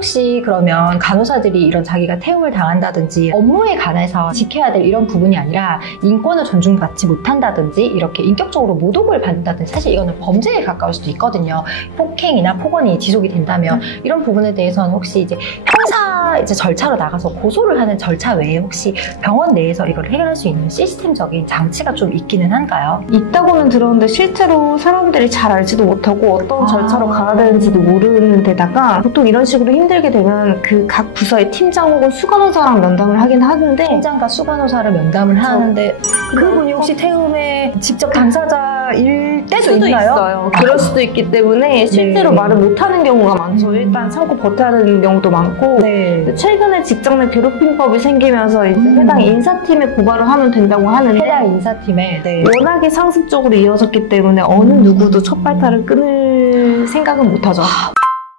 혹시 그러면 간호사들이 이런 자기가 태움을 당한다든지 업무에 관해서 지켜야 될 이런 부분이 아니라 인권을 존중받지 못한다든지 이렇게 인격적으로 모독을 받는다든지 사실 이거는 범죄에 가까울 수도 있거든요. 폭행이나 폭언이 지속이 된다면 이런 부분에 대해서는 혹시 이제 형사 이제 절차로 나가서 고소를 하는 절차 외에 혹시 병원 내에서 이걸 해결할 수 있는 시스템적인 장치가 좀 있기는 한가요? 있다고는 들었는데 실제로 사람들이 잘 알지도 못하고 어떤 절차로 가야 되는지도 모르는 데다가 보통 이런 식으로 힘들게 되면 그 각 부서의 팀장 혹은 수간호사랑 면담을 하긴 하는데 팀장과 수간호사를 면담을 하는데 그분이 혹시 태움의 직접 당사자일 때도 있나요? 그럴 수도 있기 때문에 실제로 말을 못하는 경우가 많죠. 일단 참고 버텨야 되는 경우도 많고 최근에 직장 내 괴롭힘법이 생기면서 이제 해당 인사팀에 고발을 하면 된다고 하는데 해당 인사팀에 워낙에 상습적으로 이어졌기 때문에 어느 누구도 첫 발탈을 끊을 생각은 못하죠.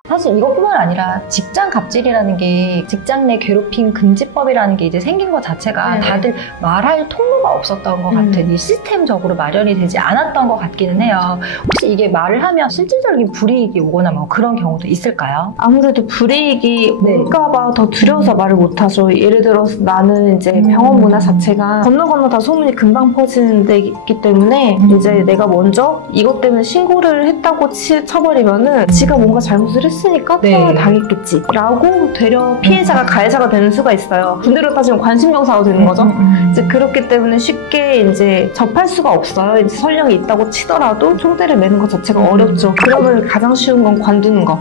사실 이것뿐만 아니라 직장 갑질이라는 게 직장 내 괴롭힘 금지법이라는 게 이제 생긴 것 자체가 다들 말할 통로가 없었던 것 같은 이 시스템적으로 마련이 되지 않았던 것 같기는 해요. 혹시 이게 말을 하면 실질적인 불이익이 오거나 뭐 그런 경우도 있을까요? 아무래도 불이익이 올까봐 더 두려워서 말을 못하죠. 예를 들어서 나는 이제 병원 문화 자체가 건너 다 소문이 금방 퍼지는 데이기 때문에 이제 내가 먼저 이것 때문에 신고를 했다고 쳐버리면은 지가 뭔가 잘못을 했으니까 태움을 당했겠지 라고 되려 피해자가 가해자가 되는 수가 있어요. 군대로 따지면 관심병사가 되는 거죠. 이제 그렇기 때문에 쉽게 이제 접할 수가 없어요. 이제 설령이 있다고 치더라도 총대를 매는 것 자체가 어렵죠. 그러면 가장 쉬운 건 관두는 거.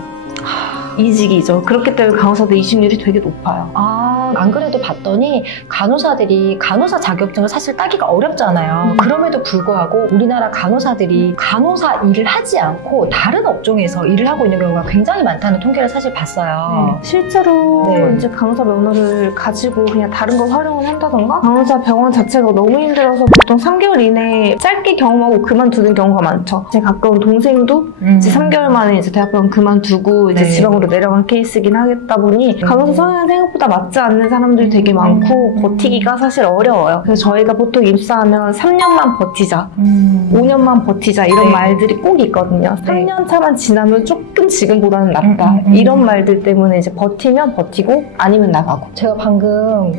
이직이죠. 그렇기 때문에 간호사들 이직률이 되게 높아요. 안 그래도 봤더니 간호사들이 간호사 자격증을 사실 따기가 어렵잖아요. 그럼에도 불구하고 우리나라 간호사들이 간호사 일을 하지 않고 다른 업종에서 일을 하고 있는 경우가 굉장히 많다는 통계를 사실 봤어요. 실제로 이제 간호사 면허를 가지고 그냥 다른 걸 활용을 한다던가 간호사 병원 자체가 너무 힘들어서 보통 3개월 이내에 짧게 경험하고 그만두는 경우가 많죠. 제 가까운 동생도 이제 3개월 만에 이제 대학병원 그만두고 이제 지방으로 내려간 케이스긴 하겠다 보니 간호사 성향은 생각보다 맞지 않는 사람들이 되게 많고 버티기가 사실 어려워요. 그래서 저희가 보통 입사하면 3년만 버티자, 5년만 버티자 이런 말들이 꼭 있거든요. 3년 차만 지나면 조금 지금보다는 낫다. 이런 말들 때문에 이제 버티면 버티고 아니면 나가고. 제가 방금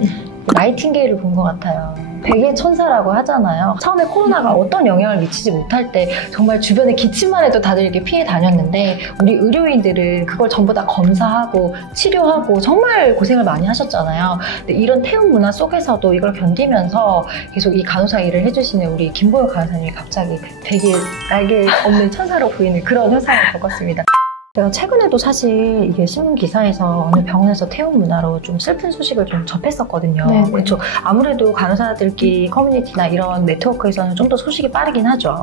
나이팅게일을 본 것 같아요. 백의 천사라고 하잖아요. 처음에 코로나가 어떤 영향을 미치지 못할 때 정말 주변에 기침만 해도 다들 이렇게 피해 다녔는데 우리 의료인들은 그걸 전부 다 검사하고 치료하고 정말 고생을 많이 하셨잖아요. 근데 이런 태움 문화 속에서도 이걸 견디면서 계속 이 간호사 일을 해주시는 우리 김보영 간호사님이 갑자기 백일 날개 없는 천사로 보이는 그런 현상을 겪었습니다. 제가 최근에도 사실 이게 신문 기사에서 어느 병원에서 태움 문화로 좀 슬픈 소식을 좀 접했었거든요. 그렇죠. 아무래도 간호사들끼리 커뮤니티나 이런 네트워크에서는 좀 더 소식이 빠르긴 하죠.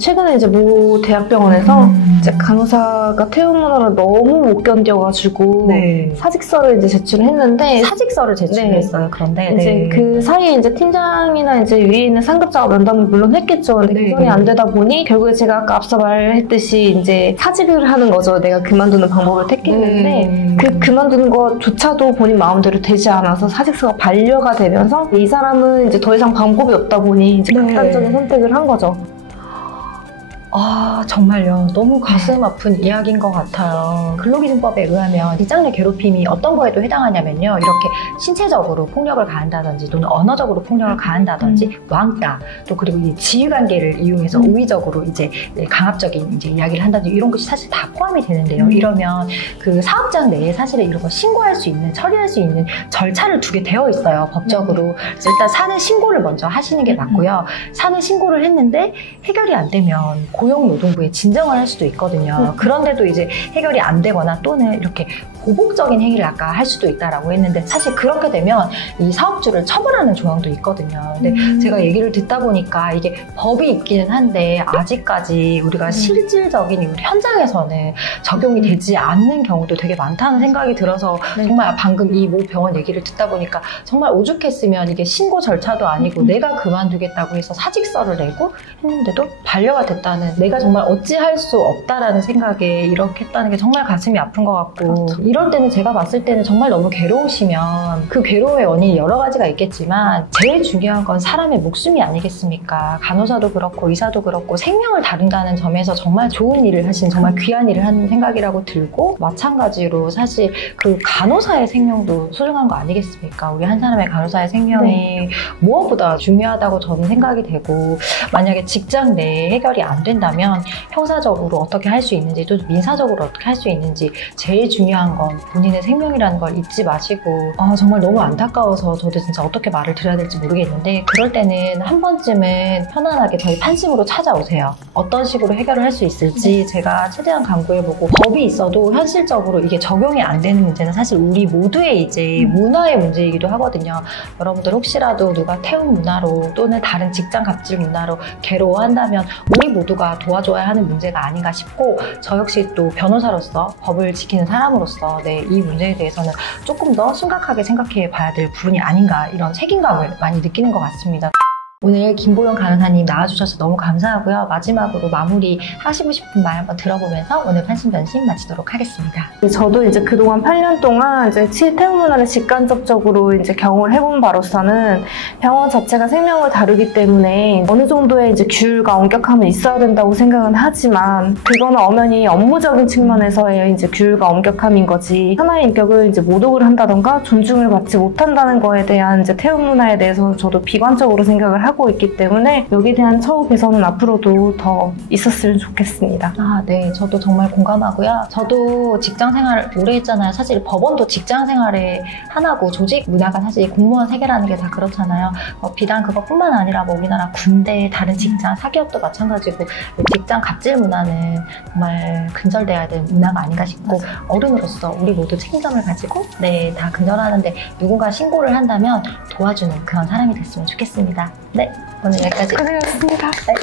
최근에 이제 모 대학병원에서 이제 간호사가 태움 문화를 너무 못 견뎌가지고 사직서를 이제 제출을 했는데 사직서를 제출했어요. 그런데 이제 그 사이에 이제 팀장이나 이제 위에 있는 상급자가 면담을 물론 했겠죠. 근데 개선이 안 되다 보니 결국에 제가 아까 앞서 말했듯이 이제 사직을 하는 거죠. 내가 그만두는 방법을 택했는데 그 그만두는 것조차도 본인 마음대로 되지 않아서 사직서가 반려가 되면서 이 사람은 이제 더 이상 방법이 없다 보니 이제 극단적인 선택을 한 거죠. 정말요. 너무 가슴 아픈 이야기인 것 같아요. 근로기준법에 의하면 직장 내 괴롭힘이 어떤 거에도 해당하냐면요. 이렇게 신체적으로 폭력을 가한다든지 또는 언어적으로 폭력을 가한다든지 왕따 또 그리고 이 지휘관계를 이용해서 우위적으로 이제 강압적인 이제 이야기를 한다든지 이런 것이 사실 다 포함이 되는데요. 이러면 그 사업장 내에 사실은 이런 거 신고할 수 있는 처리할 수 있는 절차를 두게 되어 있어요. 법적으로. 그래서 일단 사내 신고를 먼저 하시는 게 맞고요. 사내 신고를 했는데 해결이 안 되면 고용노동부에 진정을 할 수도 있거든요. 그런데도 이제 해결이 안 되거나 또는 이렇게 보복적인 행위를 아까 할 수도 있다라고 했는데 사실 그렇게 되면 이 사업주를 처벌하는 조항도 있거든요. 근데 제가 얘기를 듣다 보니까 이게 법이 있기는 한데 아직까지 우리가 실질적인 우리 현장에서는 적용이 되지 않는 경우도 되게 많다는 생각이 들어서 정말 방금 이 모 병원 얘기를 듣다 보니까 정말 오죽했으면 이게 신고 절차도 아니고 내가 그만두겠다고 해서 사직서를 내고 했는데도 반려가 됐다는 내가 정말 어찌할 수 없다라는 생각에 이렇게 했다는 게 정말 가슴이 아픈 것 같고 그렇죠. 이럴 때는 제가 봤을 때는 정말 너무 괴로우시면 그 괴로움의 원인이 여러 가지가 있겠지만 제일 중요한 건 사람의 목숨이 아니겠습니까? 간호사도 그렇고 의사도 그렇고 생명을 다룬다는 점에서 정말 좋은 일을 하신 정말 귀한 일을 하는 생각이라고 들고 마찬가지로 사실 그 간호사의 생명도 소중한 거 아니겠습니까? 우리 한 사람의 간호사의 생명이 무엇보다 중요하다고 저는 생각이 되고 만약에 직장 내에 해결이 안 된다면 형사적으로 어떻게 할 수 있는지 또 민사적으로 어떻게 할 수 있는지 제일 중요한 건 본인의 생명이라는 걸 잊지 마시고 정말 너무 안타까워서 저도 진짜 어떻게 말을 드려야 될지 모르겠는데 그럴 때는 한 번쯤은 편안하게 저희 판심으로 찾아오세요. 어떤 식으로 해결을 할 수 있을지 제가 최대한 강구해보고 법이 있어도 현실적으로 이게 적용이 안 되는 문제는 사실 우리 모두의 이제 문화의 문제이기도 하거든요. 여러분들 혹시라도 누가 태움 문화로 또는 다른 직장 갑질 문화로 괴로워한다면 우리 모두가 도와줘야 하는 문제가 아닌가 싶고 저 역시 또 변호사로서 법을 지키는 사람으로서 이 문제에 대해서는 조금 더 심각하게 생각해 봐야 될 부분이 아닌가 이런 책임감을 많이 느끼는 것 같습니다. 오늘 김보영 간호사님 나와주셔서 너무 감사하고요. 마지막으로 마무리 하시고 싶은 말 한번 들어보면서 오늘 판심변심 마치도록 하겠습니다. 저도 이제 그동안 8년 동안 이제 태움 문화를 직간접적으로 이제 경험을 해본 바로서는 병원 자체가 생명을 다루기 때문에 어느 정도의 이제 규율과 엄격함은 있어야 된다고 생각은 하지만 그거는 엄연히 업무적인 측면에서의 이제 규율과 엄격함인 거지 하나의 인격을 이제 모독을 한다던가 존중을 받지 못한다는 거에 대한 이제 태움 문화에 대해서는 저도 비관적으로 생각을 하고 있기 때문에 여기에 대한 처우 개선은 앞으로도 더 있었으면 좋겠습니다. 네. 저도 정말 공감하고요. 저도 직장 생활 오래 했잖아요. 사실 법원도 직장 생활의 하나고 조직 문화가 사실 공무원 세계라는 게 다 그렇잖아요. 비단 그것뿐만 아니라 우리나라 군대, 다른 직장, 사기업도 마찬가지고 직장 갑질 문화는 정말 근절돼야 될 문화가 아닌가 싶고 어른으로서 우리 모두 책임감을 가지고 다 근절하는데 누군가 신고를 한다면 도와주는 그런 사람이 됐으면 좋겠습니다. 네, 오늘 여기까지. 고생하셨습니다. 네.